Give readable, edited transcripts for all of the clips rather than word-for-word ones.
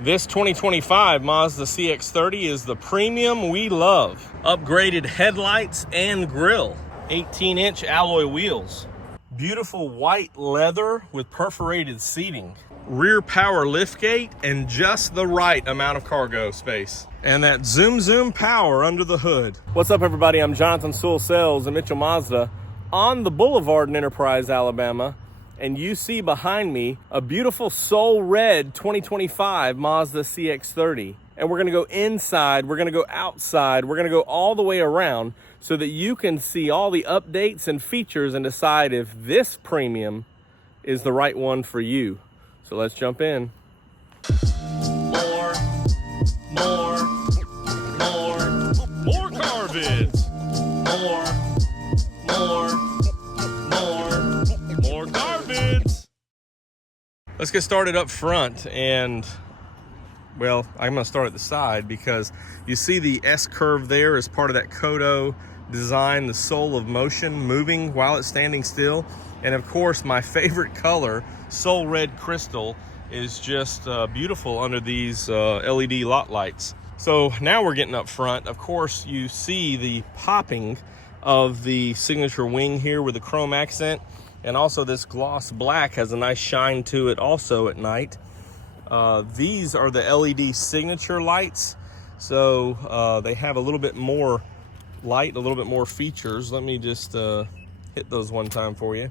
This 2025 Mazda CX-30 is the premium we love. Upgraded headlights and grille, 18-inch alloy wheels, beautiful white leather with perforated seating, rear power liftgate, and just the right amount of cargo space. And that zoom power under the hood. What's up, everybody? I'm Jonathan Sewell Sales at Mitchell Mazda on the Boulevard in Enterprise, Alabama. And you see behind me a beautiful Soul Red 2025 Mazda CX-30. And we're gonna go inside, we're gonna go outside, we're gonna go all the way around so that you can see all the updates and features and decide if this premium is the right one for you. So let's jump in. More car vids. More car vids. Let's get started up front, and well, I'm gonna start at the side because you see the S-curve there as part of that Kodo design, the soul of motion, moving while it's standing still. And of course, my favorite color, Soul Red Crystal, is just beautiful under these LED lot lights. So now we're getting up front. Of course, you see the popping of the signature wing here with the chrome accent, and also this gloss black has a nice shine to it also at night. These are the LED signature lights, so they have a little bit more light, a little bit more features. Let me just hit those one time for you.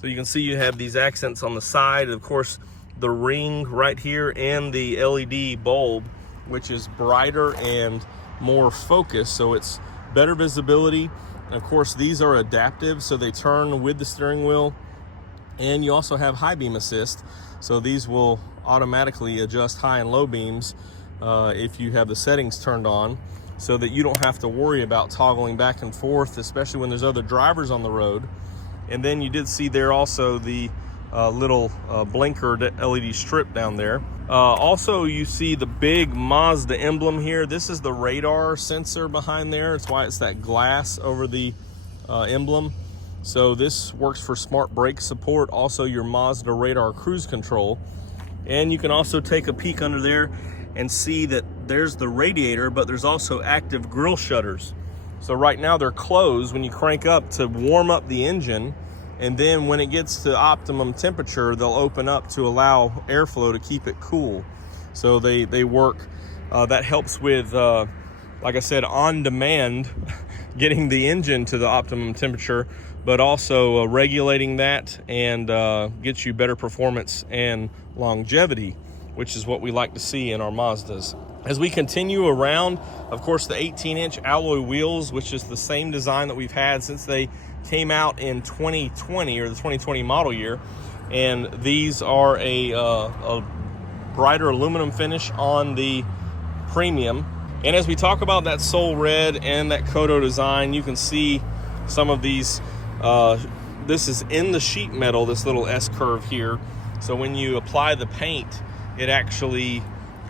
So you can see you have these accents on the side, of course the ring right here, and the LED bulb, which is brighter and more focused, so it's better visibility. And of course, these are adaptive, so they turn with the steering wheel. And you also have high beam assist, so these will automatically adjust high and low beams if you have the settings turned on, so that you don't have to worry about toggling back and forth, especially when there's other drivers on the road. And then you did see there also the little blinker LED strip down there. Also, you see the big Mazda emblem here. This is the radar sensor behind there. It's why it's that glass over the emblem. So this works for smart brake support, also your Mazda radar cruise control. And you can also take a peek under there and see that there's the radiator, but there's also active grille shutters. So right now they're closed when you crank up to warm up the engine, and then when it gets to optimum temperature, they'll open up to allow airflow to keep it cool. So they work, that helps with, like I said, on demand, getting the engine to the optimum temperature, but also regulating that, and gets you better performance and longevity, which is what we like to see in our Mazdas. As we continue around, of course, the 18-inch alloy wheels, which is the same design that we've had since they came out in 2020, or the 2020 model year. And these are a brighter aluminum finish on the premium. And as we talk about that Soul Red and that Kodo design, you can see some of these, this is in the sheet metal, this little S-curve here. So when you apply the paint, it actually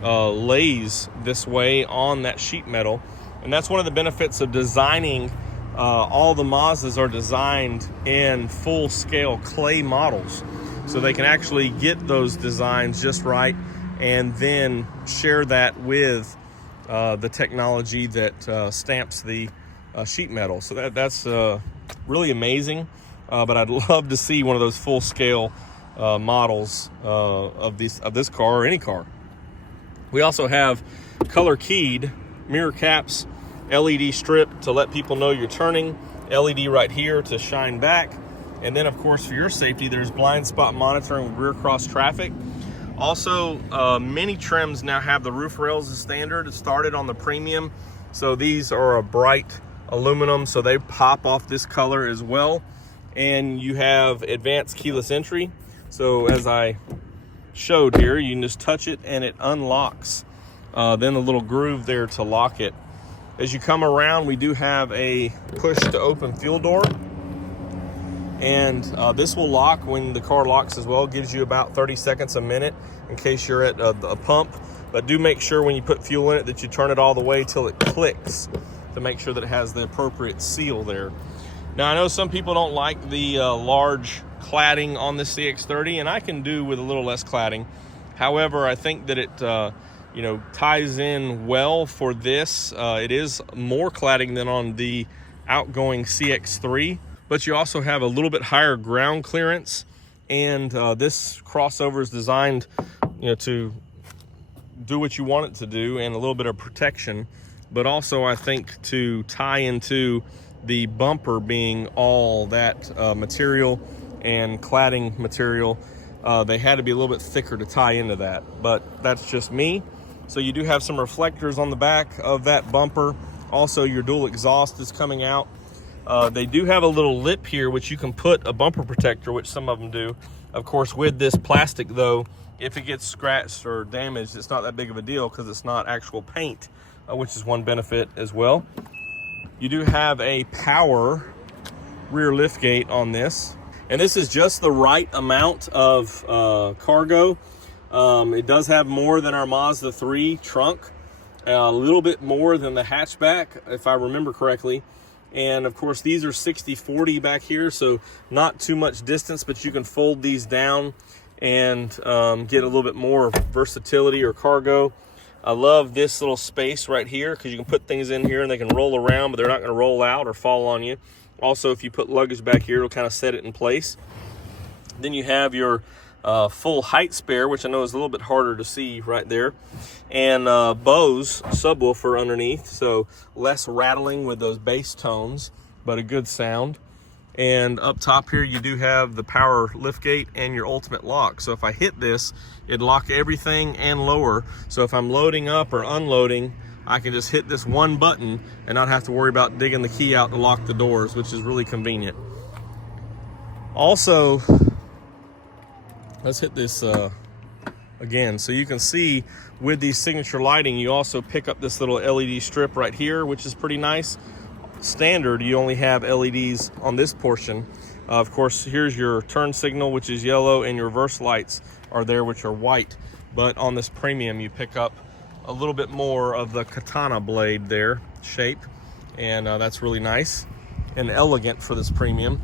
lays this way on that sheet metal. And that's one of the benefits of designing. All the Mazdas are designed in full-scale clay models, so they can actually get those designs just right and then share that with the technology that stamps the sheet metal. So that's really amazing, but I'd love to see one of those full-scale models of this car, or any car. We also have color-keyed mirror caps, LED strip to let people know you're turning, LED right here to shine back, and then of course for your safety there's blind spot monitoring with rear cross traffic. Also, many trims now have the roof rails as standard. It started on the premium, so these are a bright aluminum, so they pop off this color as well. And you have advanced keyless entry, so as I showed here, you can just touch it and it unlocks. Then the little groove there to lock it. As you come around, we do have a push to open fuel door, and this will lock when the car locks as well. It gives you about 30 seconds a minute in case you're at a pump, but do make sure when you put fuel in it that you turn it all the way till it clicks to make sure that it has the appropriate seal there. Now, I know some people don't like the large cladding on the CX-30, and I can do with a little less cladding. However, I think that it you know, ties in well for this. It is more cladding than on the outgoing CX-3, but you also have a little bit higher ground clearance, and this crossover is designed, you know, to do what you want it to do, and a little bit of protection, but also I think to tie into the bumper being all that material and cladding material. They had to be a little bit thicker to tie into that, but that's just me. So you do have some reflectors on the back of that bumper. Also, your dual exhaust is coming out. They do have a little lip here, which you can put a bumper protector, which some of them do. Of course, with this plastic though, if it gets scratched or damaged, it's not that big of a deal because it's not actual paint, which is one benefit as well. You do have a power rear liftgate on this, and this is just the right amount of cargo. It does have more than our Mazda 3 trunk, a little bit more than the hatchback, if I remember correctly. And of course, these are 60/40 back here, so not too much distance, but you can fold these down and get a little bit more versatility or cargo. I love this little space right here because you can put things in here and they can roll around, but they're not going to roll out or fall on you. Also, if you put luggage back here, it'll kind of set it in place. Then you have your full height spare, which I know is a little bit harder to see right there, and Bose subwoofer underneath, so less rattling with those bass tones, but a good sound. And up top here, you do have the power liftgate and your ultimate lock. So if I hit this, it'd lock everything and lower. So if I'm loading up or unloading, I can just hit this one button and not have to worry about digging the key out to lock the doors, which is really convenient. Also, let's hit this again. So you can see with the signature lighting, you also pick up this little LED strip right here, which is pretty nice. Standard, you only have LEDs on this portion. Of course, here's your turn signal, which is yellow, and your reverse lights are there, which are white. But on this Premium, you pick up a little bit more of the katana blade there shape, and that's really nice and elegant for this Premium.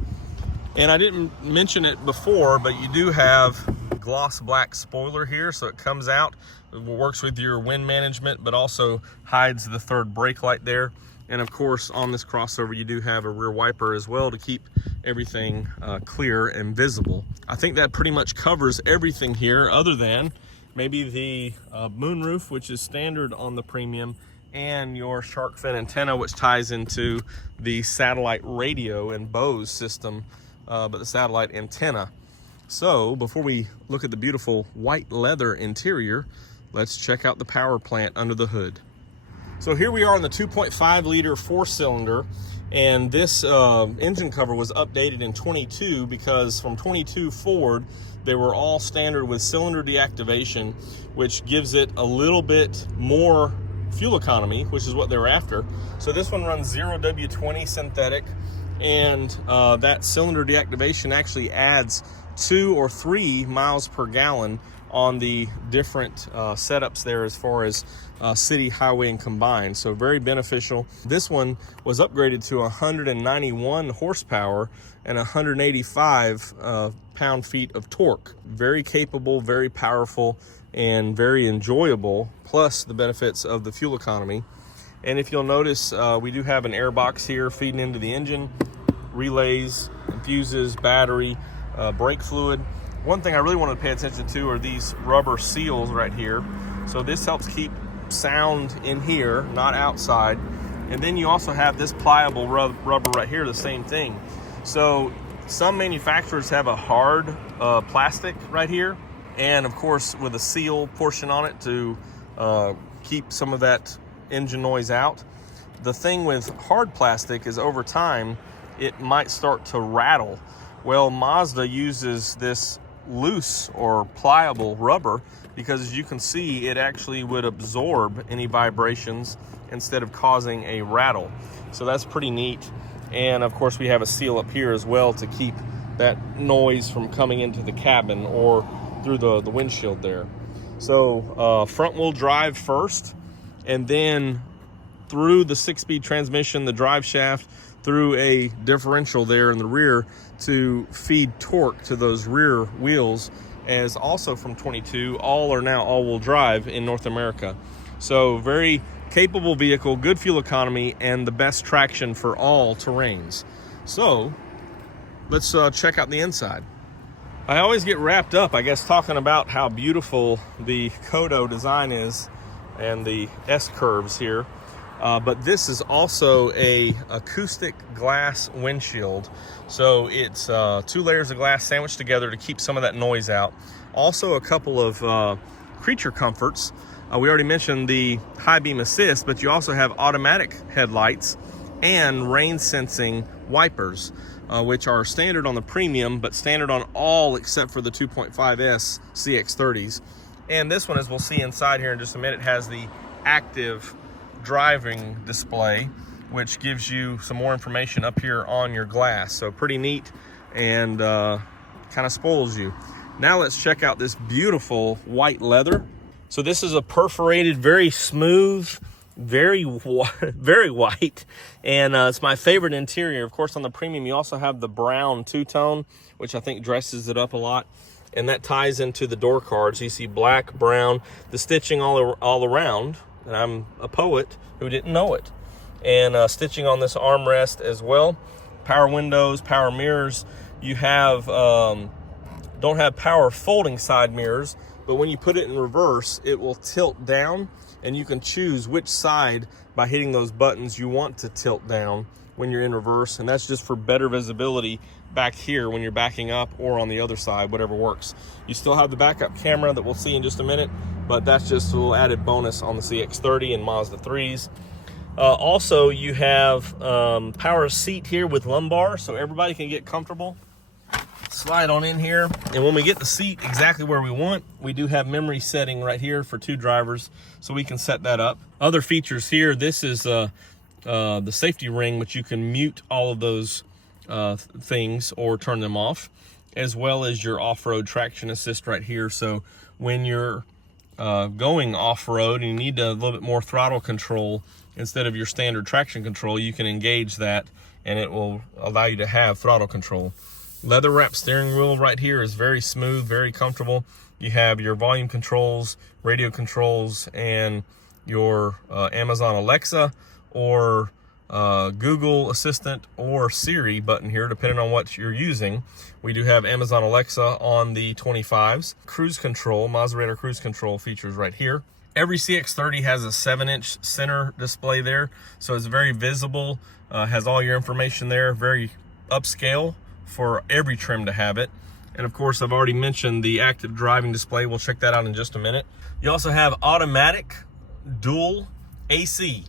And I didn't mention it before, but you do have gloss black spoiler here, so it comes out, it works with your wind management, but also hides the third brake light there. And of course, on this crossover, you do have a rear wiper as well to keep everything clear and visible. I think that pretty much covers everything here, other than maybe the moonroof, which is standard on the Premium, and your shark fin antenna, which ties into the satellite radio and Bose system, but the satellite antenna. So before we look at the beautiful white leather interior, let's check out the power plant under the hood. So here we are in the 2.5 liter 4-cylinder, and this engine cover was updated in 22 because from 22 forward, they were all standard with cylinder deactivation, which gives it a little bit more fuel economy, which is what they were after. So this one runs 0W20 synthetic, and that cylinder deactivation actually adds 2 or 3 miles per gallon on the different setups there as far as city, highway, and combined. So very beneficial. This one was upgraded to 191 horsepower and 185 pound-feet of torque. Very capable, very powerful, and very enjoyable, plus the benefits of the fuel economy. And if you'll notice, we do have an air box here feeding into the engine, relays, fuses, battery, brake fluid. One thing I really want to pay attention to are these rubber seals right here. So this helps keep sound in here, not outside. And then you also have this pliable rubber right here, the same thing. So some manufacturers have a hard plastic right here, and of course with a seal portion on it to keep some of that engine noise out. The thing with hard plastic is over time, it might start to rattle. Well, Mazda uses this loose or pliable rubber because, as you can see, it actually would absorb any vibrations instead of causing a rattle. So that's pretty neat. And of course, we have a seal up here as well to keep that noise from coming into the cabin or through the windshield there. So front wheel drive first, and then through the 6-speed transmission, the drive shaft, through a differential there in the rear to feed torque to those rear wheels, as also from 22. All are now all-wheel drive in North America. So very capable vehicle, good fuel economy, and the best traction for all terrains. So let's check out the inside. I always get wrapped up, I guess, talking about how beautiful the Kodo design is and the S-curves here. But this is also a acoustic glass windshield. So it's 2 layers of glass sandwiched together to keep some of that noise out. Also a couple of creature comforts. We already mentioned the high beam assist, but you also have automatic headlights and rain sensing wipers, which are standard on the Premium, but standard on all except for the 2.5S CX-30s. And this one, as we'll see inside here in just a minute, has the active driving display, which gives you some more information up here on your glass. So pretty neat, and kind of spoils you. Now let's check out this beautiful white leather. So this is a perforated, very smooth, very white, and it's my favorite interior. Of course, on the Premium you also have the brown two-tone, which I think dresses it up a lot, and that ties into the door cards. You see black, brown, the stitching all around, and I'm a poet who didn't know it. And stitching on this armrest as well. Power windows, power mirrors. You have don't have power folding side mirrors, but when you put it in reverse, it will tilt down, and you can choose which side by hitting those buttons you want to tilt down when you're in reverse, and that's just for better visibility back here when you're backing up, or on the other side, whatever works. You still have the backup camera that we'll see in just a minute, but that's just a little added bonus on the CX-30 and Mazda 3s. Also, you have power seat here with lumbar, so everybody can get comfortable. Slide on in here, and when we get the seat exactly where we want, we do have memory setting right here for 2 drivers, so we can set that up. Other features here, this is the safety ring, which you can mute all of those things or turn them off, as well as your off-road traction assist right here. So when you're going off-road and you need a little bit more throttle control instead of your standard traction control, you can engage that, and it will allow you to have throttle control. Leather wrap steering wheel right here is very smooth, very comfortable. You have your volume controls, radio controls, and your Amazon Alexa or Google Assistant or Siri button here, depending on what you're using. We do have Amazon Alexa on the 25s. Cruise control, Maserati cruise control features right here. Every CX-30 has a 7-inch center display there, so it's very visible, has all your information there, very upscale for every trim to have it. And of course, I've already mentioned the active driving display. We'll check that out in just a minute. You also have automatic dual AC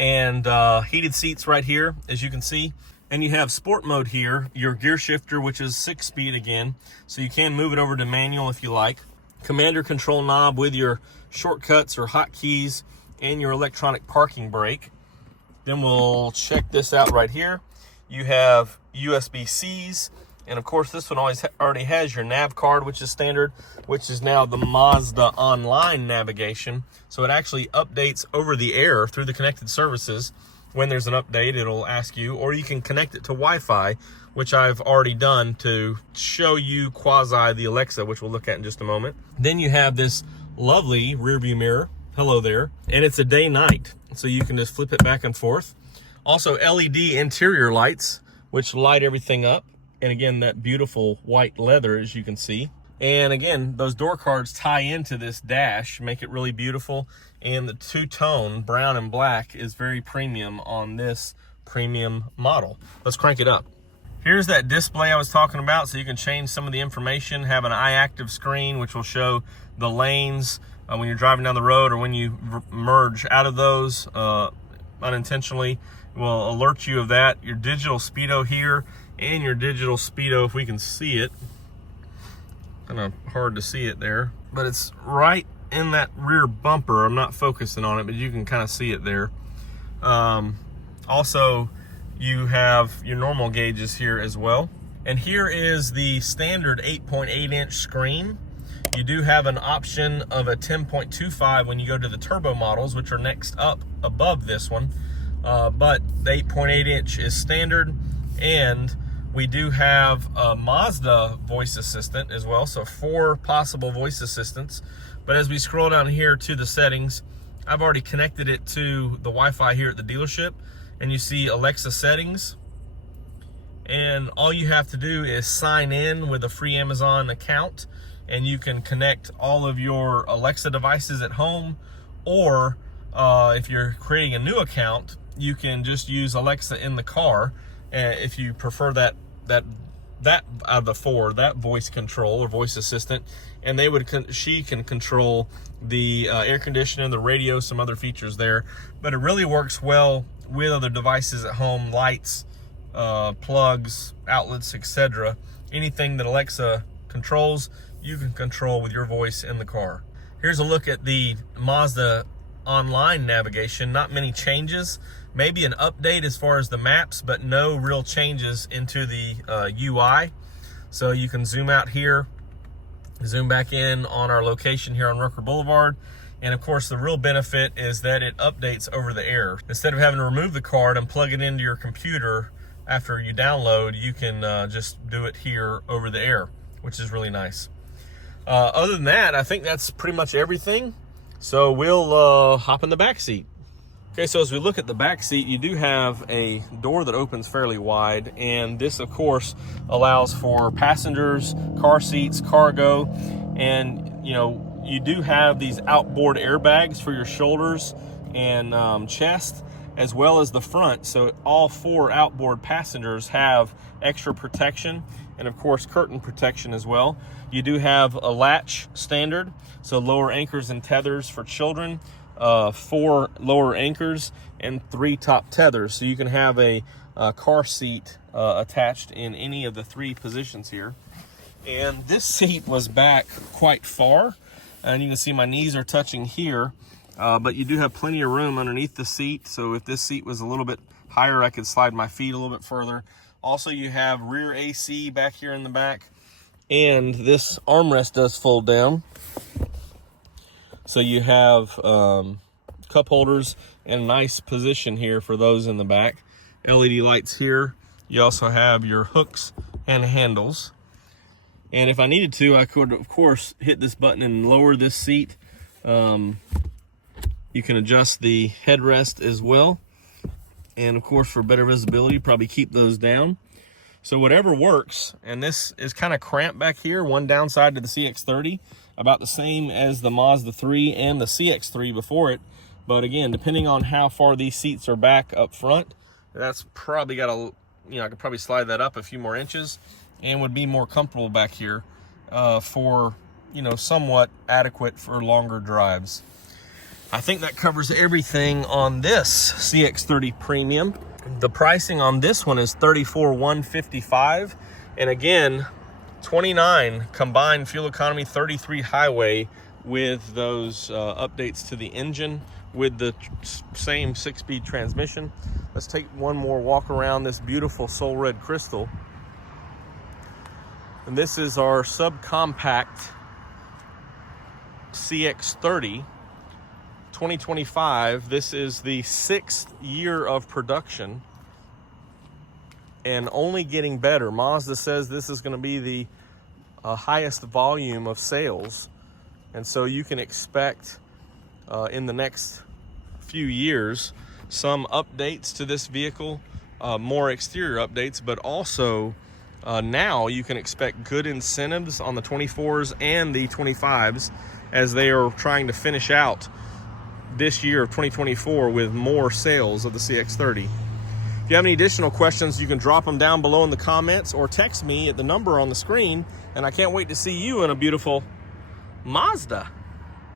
and heated seats right here, as you can see. And you have sport mode here, your gear shifter, which is 6-speed again, so you can move it over to manual if you like. Commander control knob with your shortcuts or hotkeys and your electronic parking brake. Then we'll check this out right here. You have USB-Cs, and of course this one already has your nav card, which is standard, which is now the Mazda online navigation. So it actually updates over the air through the connected services. When there's an update, it'll ask you, or you can connect it to Wi-Fi, which I've already done to show you quasi the Alexa, which we'll look at in just a moment. Then you have this lovely rear view mirror. Hello there. And it's a day-night, so you can just flip it back and forth. Also LED interior lights, which light everything up. And again, that beautiful white leather, as you can see. And again, those door cards tie into this dash, make it really beautiful. And the two-tone, brown and black, is very premium on this Premium model. Let's crank it up. Here's that display I was talking about, so you can change some of the information, have an I-Activ screen, which will show the lanes when you're driving down the road, or when you merge out of those unintentionally. Will alert you of that. Your digital speedo here, and your digital speedo, if we can see it. Kind of hard to see it there, but it's right in that rear bumper. I'm not focusing on it, but you can kind of see it there. Also, you have your normal gauges here as well. And here is the standard 8.8-inch screen. You do have an option of a 10.25 when you go to the turbo models, which are next up above this one. But the 8.8-inch is standard, and We do have a Mazda voice assistant as well, so 4 possible voice assistants. But as we scroll down here to the settings, I've already connected it to the Wi-Fi here at the dealership, and you see Alexa settings. And all you have to do is sign in with a free Amazon account, and you can connect all of your Alexa devices at home, or if you're creating a new account, you can just use Alexa in the car. If you prefer that out of the 4, that voice control or voice assistant, and she can control the air conditioning, the radio, some other features there. But it really works well with other devices at home, lights, plugs, outlets, etc. Anything that Alexa controls, you can control with your voice in the car. Here's a look at the Mazda online navigation. Not many changes, maybe an update as far as the maps, but no real changes into the UI. So you can zoom out here, zoom back in on our location here on Rucker Boulevard. And of course, the real benefit is that it updates over the air. Instead of having to remove the card and plug it into your computer after you download, you can just do it here over the air, which is really nice. Other than that, I think that's pretty much everything. So we'll hop in the back seat. Okay, so as we look at the back seat, you do have a door that opens fairly wide, and this of course allows for passengers, car seats, cargo, and you do have these outboard airbags for your shoulders and chest, as well as the front. So all 4 outboard passengers have extra protection, and of course curtain protection as well. You do have a latch standard, so lower anchors and tethers for children, 4 lower anchors and 3 top tethers, so you can have a car seat attached in any of the 3 positions here. And this seat was back quite far, and you can see my knees are touching here, but you do have plenty of room underneath the seat. So if this seat was a little bit higher, I could slide my feet a little bit further. Also, you have rear AC back here in the back, and this armrest does fold down. So you have cup holders and a nice position here for those in the back. LED lights here. You also have your hooks and handles. And if I needed to, I could, of course, hit this button and lower this seat. You can adjust the headrest as well. And of course, for better visibility, probably keep those down. So whatever works. And this is kind of cramped back here. One downside to the CX-30, about the same as the Mazda 3 and the CX-3 before it. But again, depending on how far these seats are back up front, that's probably got a, I could probably slide that up a few more inches and would be more comfortable back here for, somewhat adequate for longer drives. I think that covers everything on this CX-30 Premium. The pricing on this one is $34,155, and again, 29 combined fuel economy, 33 highway with those updates to the engine with the same 6-speed transmission. Let's take one more walk around this beautiful Soul Red Crystal. And this is our subcompact CX-30 2025. This is the 6th year of production and only getting better. Mazda says this is going to be the highest volume of sales, and so you can expect in the next few years some updates to this vehicle, more exterior updates, but also now you can expect good incentives on the 24s and the 25s as they are trying to finish out this year of 2024 with more sales of the CX-30. If you have any additional questions, you can drop them down below in the comments or text me at the number on the screen, and I can't wait to see you in a beautiful Mazda.